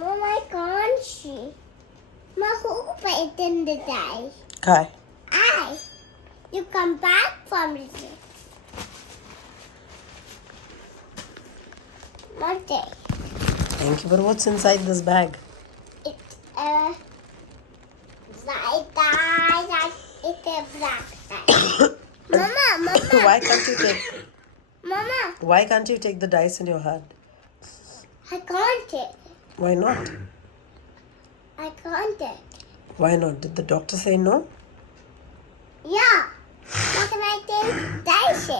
Mom, I can't see. Ma, who put in the dice? Kai. I. You come back from it. Monday. Thank you. But what's inside this bag? It's it's a black dice. Mama, Why can't you take? Mama, Why can't you take the dice in your hand? I can't take it. Why not? I can't take it. Why not? Did the doctor say no? Yeah. What can I take dice?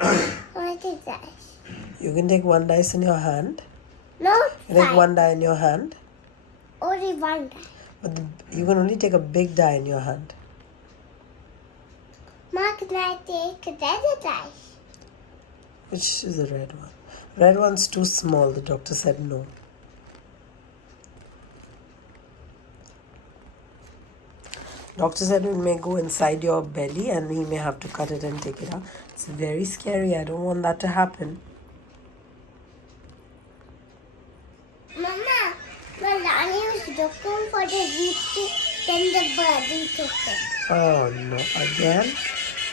I take dice. You can take one dice in your hand. No, You take five. one die in your hand. Only one dice. But you can only take a big die in your hand. Ma, can I take another dice? Which is the red one? Red one's too small. The doctor said no. Doctor said it may go inside your belly and he may have to cut it and take it out. It's very scary. I don't want that to happen. Mama, Malani was looking for the weekly, then the birdie took it. Oh no, again?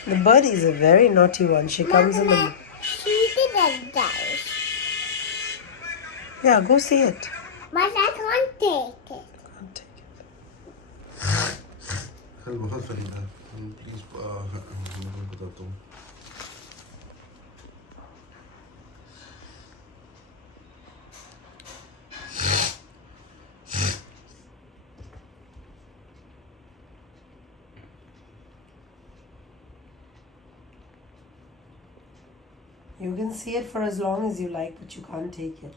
The birdie is a very naughty one. She comes in the... She didn't dice. Yeah, go see it. But I can't take it. Can't take it. कल बहुत funny था please मैं बताता हूँ You can see it for as long as you like, but you can't take it.